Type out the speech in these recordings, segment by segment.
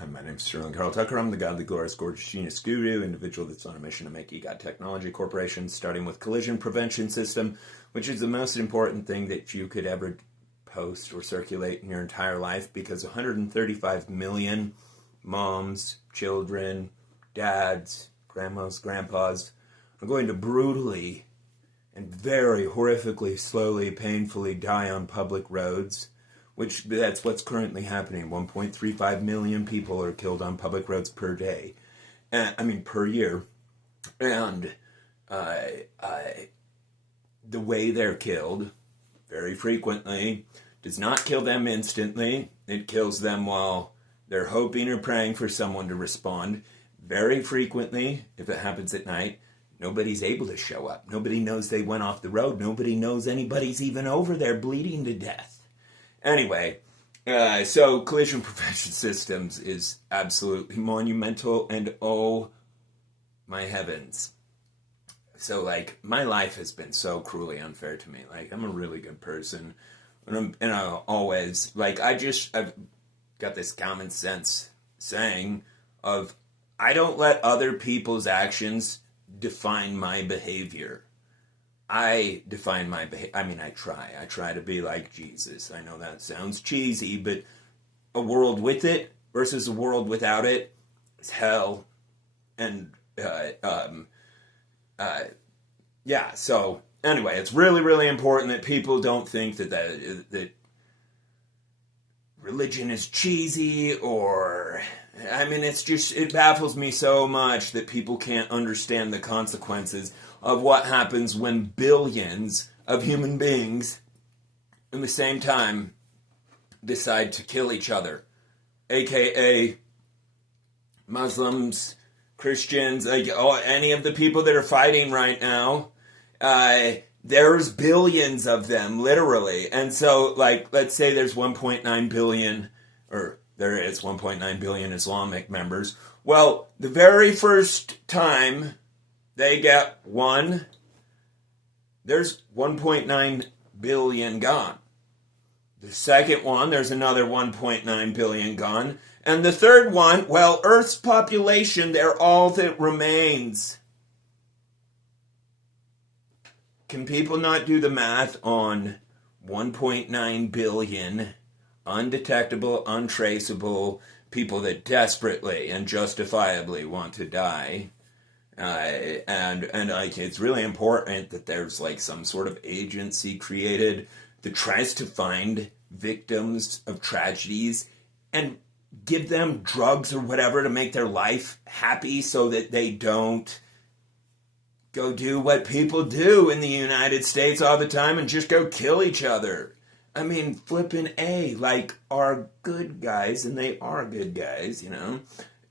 Hi, my name's Sterling Carl Tucker. I'm the godly, glorious, gorgeous, genius guru, individual that's on a mission to make EGOT Technology Corporation, starting with collision prevention system, which is the most important thing that you could ever post or circulate in your entire life, because 135 million moms, children, dads, grandmas, grandpas are going to brutally and very horrifically, slowly, painfully die on public roads. Which that's what's currently happening. 1.35 million people are killed on public roads per day. Per year. And the way they're killed, very frequently, does not kill them instantly. It kills them while they're hoping or praying for someone to respond. Very frequently, if it happens at night, nobody's able to show up. Nobody knows they went off the road. Nobody knows anybody's even over there bleeding to death. Anyway, so collision prevention systems is absolutely monumental, and oh my heavens. So, my life has been so cruelly unfair to me. I'm a really good person, and I've got this common sense saying of, I don't let other people's actions define my behavior. I define my behavior. I try to be like Jesus. I know that sounds cheesy, but a world with it versus a world without it is hell. And, so anyway, it's really, really important that people don't think that religion is cheesy it baffles me so much that people can't understand the consequences of what happens when billions of human beings at the same time decide to kill each other, aka Muslims, Christians, any of the people that are fighting right now. There's billions of them, literally. And so, let's say there's 1.9 billion, or there is 1.9 billion Islamic members. Well, the very first time they get one, there's 1.9 billion gone. The second one, there's another 1.9 billion gone. And the third one, well, Earth's population, they're all that remains. Can people not do the math on 1.9 billion undetectable, untraceable people that desperately and justifiably want to die? It's really important that there's some sort of agency created that tries to find victims of tragedies and give them drugs or whatever to make their life happy so that they don't go do what people do in the United States all the time and just go kill each other. Flippin' A, are good guys, and they are good guys,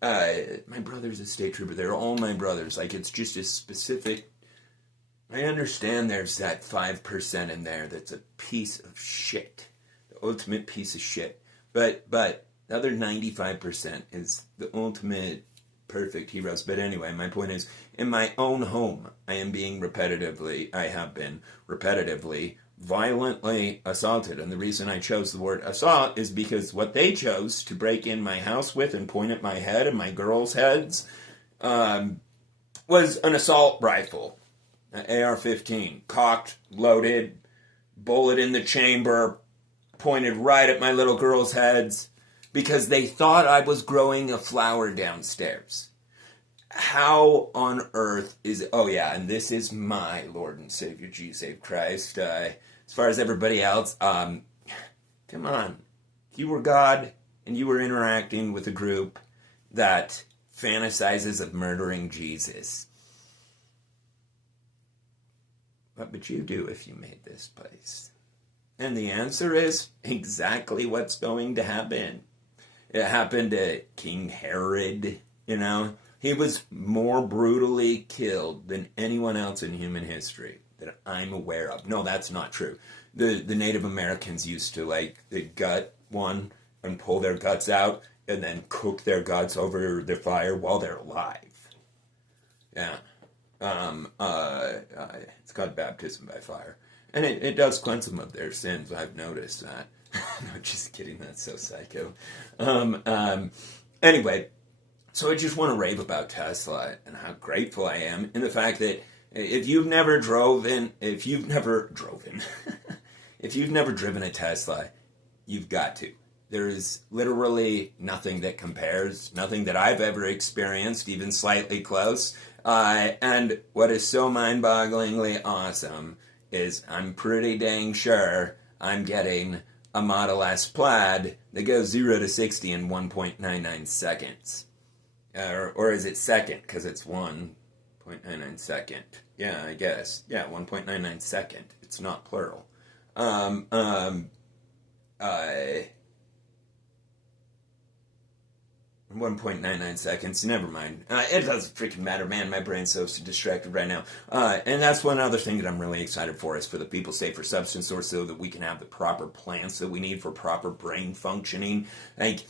my brother's a state trooper. They're all my brothers. It's just a specific. I understand there's that 5% in there that's a piece of shit, the ultimate piece of shit. But the other 95% is the ultimate perfect heroes. But anyway, my point is, in my own home, I have been repetitively, violently assaulted. And the reason I chose the word assault is because what they chose to break in my house with and point at my head and my girls' heads was an assault rifle, an AR-15, cocked, loaded, bullet in the chamber, pointed right at my little girls' heads because they thought I was growing a flower downstairs. How on earth is it? Oh yeah, and this is my Lord and Savior, Jesus Christ. As far as everybody else, come on. You were God, and you were interacting with a group that fantasizes of murdering Jesus. What would you do if you made this place? And the answer is exactly what's going to happen. It happened to King Herod, He was more brutally killed than anyone else in human history that I'm aware of. No, that's not true. The Native Americans used to, they'd gut one and pull their guts out and then cook their guts over the fire while they're alive. Yeah. It's called baptism by fire. And it does cleanse them of their sins. I've noticed that. No, just kidding. That's so psycho. Anyway, so I just want to rave about Tesla and how grateful I am in the fact that if you've never driven a Tesla, you've got to. There is literally nothing that compares, nothing that I've ever experienced, even slightly close. And what is so mind-bogglingly awesome is I'm pretty dang sure I'm getting a Model S Plaid that goes 0 to 60 in 1.99 seconds. Or is it second? Because it's 1.99 second. Yeah, I guess. Yeah, 1.99 second. It's not plural. 1.99 seconds. Never mind. It doesn't freaking matter, man. My brain's so distracted right now. And that's one other thing that I'm really excited for is for the People Safer Substance Source so that we can have the proper plants that we need for proper brain functioning. Like,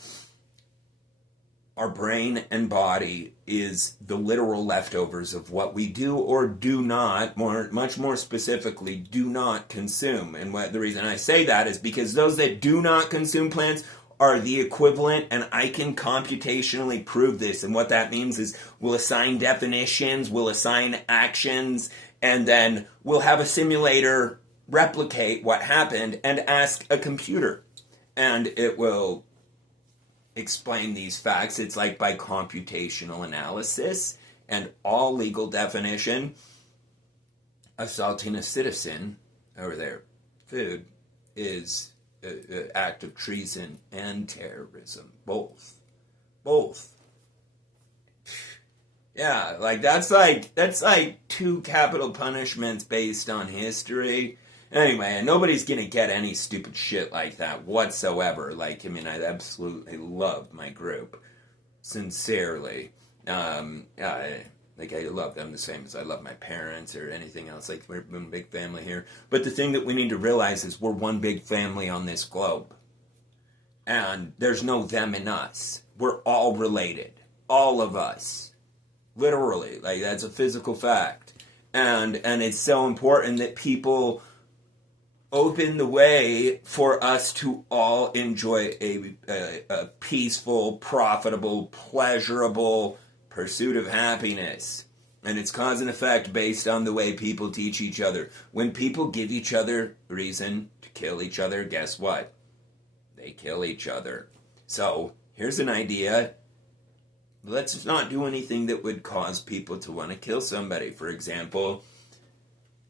our brain and body is the literal leftovers of what we do or do not, much more specifically, do not consume. And the reason I say that is because those that do not consume plants are the equivalent, and I can computationally prove this. And what that means is we'll assign definitions, we'll assign actions, and then we'll have a simulator replicate what happened and ask a computer. And it will explain these facts. It's like by computational analysis and all legal definition, assaulting a citizen or their food is an act of treason and terrorism. Both. Yeah, like that's like 2 capital punishments based on history. Anyway, and nobody's gonna get any stupid shit like that whatsoever. Like, I mean, I absolutely love my group. Sincerely. Like, I love them the same as I love my parents or anything else. Like, we're a big family here. But the thing that we need to realize is we're one big family on this globe. And there's no them and us. We're all related. All of us. Literally. Like, that's a physical fact. And it's so important that people open the way for us to all enjoy a peaceful, profitable, pleasurable pursuit of happiness. And it's cause and effect based on the way people teach each other. When people give each other reason to kill each other, guess what? They kill each other. So, here's an idea. Let's not do anything that would cause people to want to kill somebody. For example,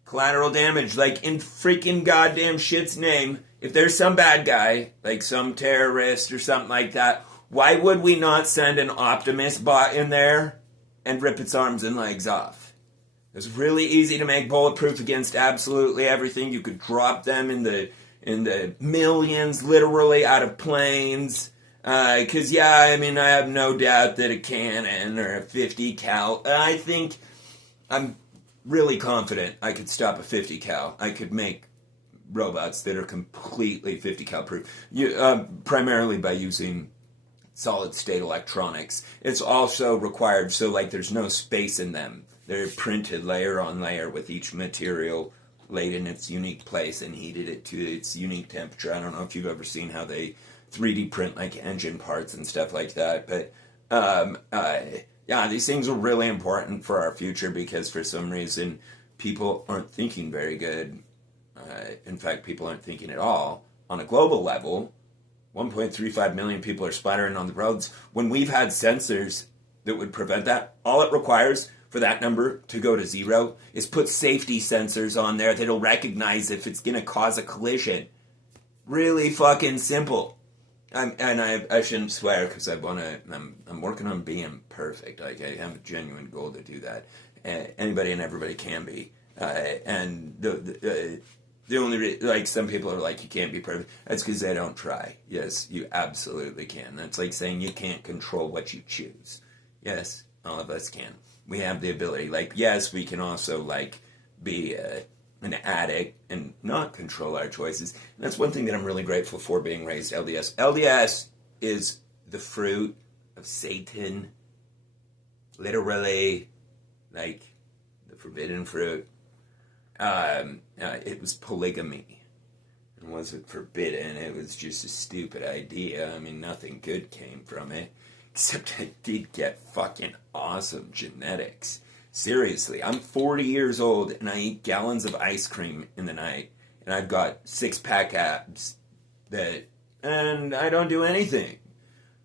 collateral damage. Like, in freaking goddamn shit's name, if there's some bad guy, like some terrorist or something like that, why would we not send an Optimus bot in there and rip its arms and legs off? It's really easy to make bulletproof against absolutely everything. You could drop them in the millions, literally, out of planes. Because, yeah, I mean, I have no doubt that a cannon or a 50 cal, I'm really confident I could stop a 50 cal. I could make robots that are completely 50 cal proof, primarily by using solid state electronics. It's also required so like there's no space in them. They're printed layer on layer with each material laid in its unique place and heated it to its unique temperature. I don't know if you've ever seen how they 3D print like engine parts and stuff like that, but yeah, these things are really important for our future because for some reason people aren't thinking very good. In fact, people aren't thinking at all. On a global level, 1.35 million people are splattering on the roads. When we've had sensors that would prevent that, all it requires for that number to go to 0 is put safety sensors on there that'll recognize if it's going to cause a collision. Really fucking simple. I shouldn't swear because I'm working on being perfect. Like, I have a genuine goal to do that. Anybody and everybody can be. And the only like some people are like, you can't be perfect. That's because they don't try. Yes, you absolutely can. That's like saying you can't control what you choose. Yes, all of us can. We have the ability. Like, yes, we can also like be an addict and not control our choices. And that's one thing that I'm really grateful for being raised LDS. LDS is the fruit of Satan. Literally, like the forbidden fruit. It was polygamy. It wasn't forbidden. It was just a stupid idea. I mean, nothing good came from it. Except I did get fucking awesome genetics. Seriously, I'm 40 years old and I eat gallons of ice cream in the night. And I've got 6-pack abs and I don't do anything.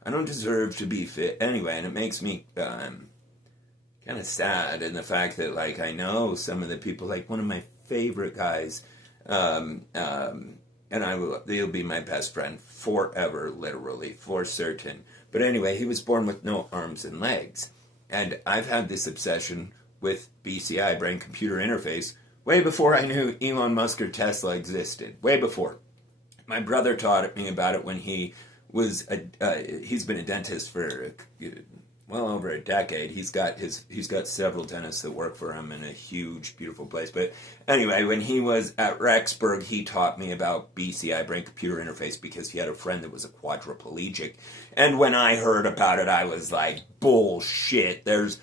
I don't deserve to be fit anyway, and it makes me kind of sad in the fact that, like, I know some of the people, like one of my favorite guys, and he'll be my best friend forever, literally, for certain. But anyway, he was born with no arms and legs, and I've had this obsession with BCI, brain-computer interface, way before I knew Elon Musk or Tesla existed, way before. My brother taught me about it when he was he's been a dentist for well over a decade. He's got several dentists that work for him in a huge, beautiful place. But anyway, when he was at Rexburg, he taught me about BCI, brain-computer interface, because he had a friend that was a quadriplegic. And when I heard about it, I was like, bullshit. There's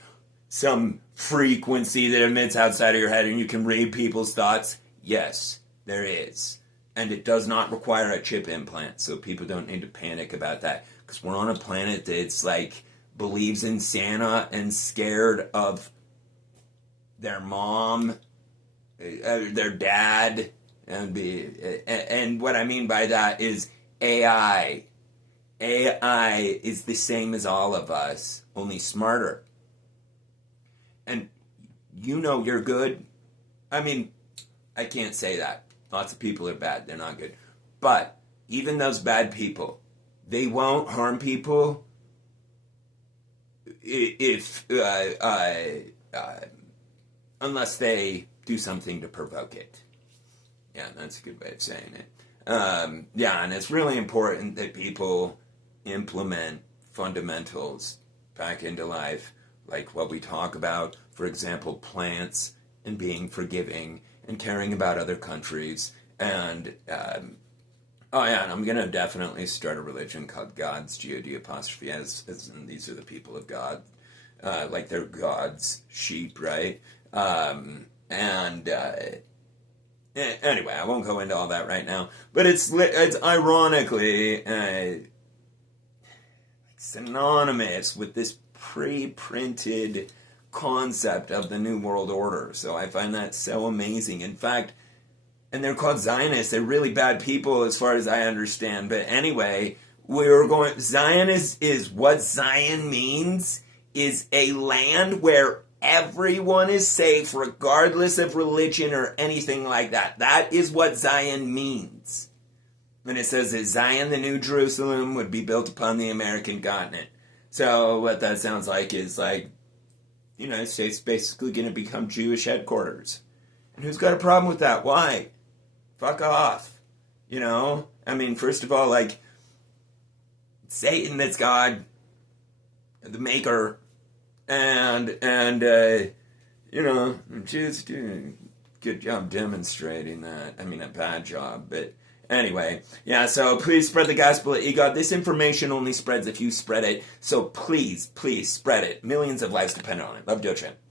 some frequency that emits outside of your head and you can read people's thoughts. Yes, there is. And it does not require a chip implant, so people don't need to panic about that. Because we're on a planet that's like believes in Santa and scared of their mom, their dad, and what I mean by that is AI. AI is the same as all of us, only smarter. And you know you're good. I mean, I can't say that. Lots of people are bad. They're not good. But even those bad people, they won't harm people if unless they do something to provoke it. Yeah, that's a good way of saying it. Yeah, and it's really important that people implement fundamentals back into life, like what we talk about, for example, plants and being forgiving and caring about other countries. And, and I'm going to definitely start a religion called God's, G-O-D apostrophe, as in these are the people of God. Like they're God's sheep, right? Anyway, I won't go into all that right now. But it's ironically synonymous with this pre-printed concept of the New World Order. So I find that so amazing. In fact, and they're called Zionists. They're really bad people as far as I understand. But anyway, Zion is what Zion means is a land where everyone is safe regardless of religion or anything like that. That is what Zion means. And it says that Zion, the New Jerusalem, would be built upon the American continent. So what that sounds like is like, the United States basically going to become Jewish headquarters. And who's got a problem with that? Why? Fuck off. You know? I mean, first of all, like, Satan, that's God, the maker, and just doing a good job demonstrating that. I mean, a bad job, but anyway, yeah, so please spread the gospel of ego. This information only spreads if you spread it, so please spread it. Millions of lives depend on it. Love, DOGE.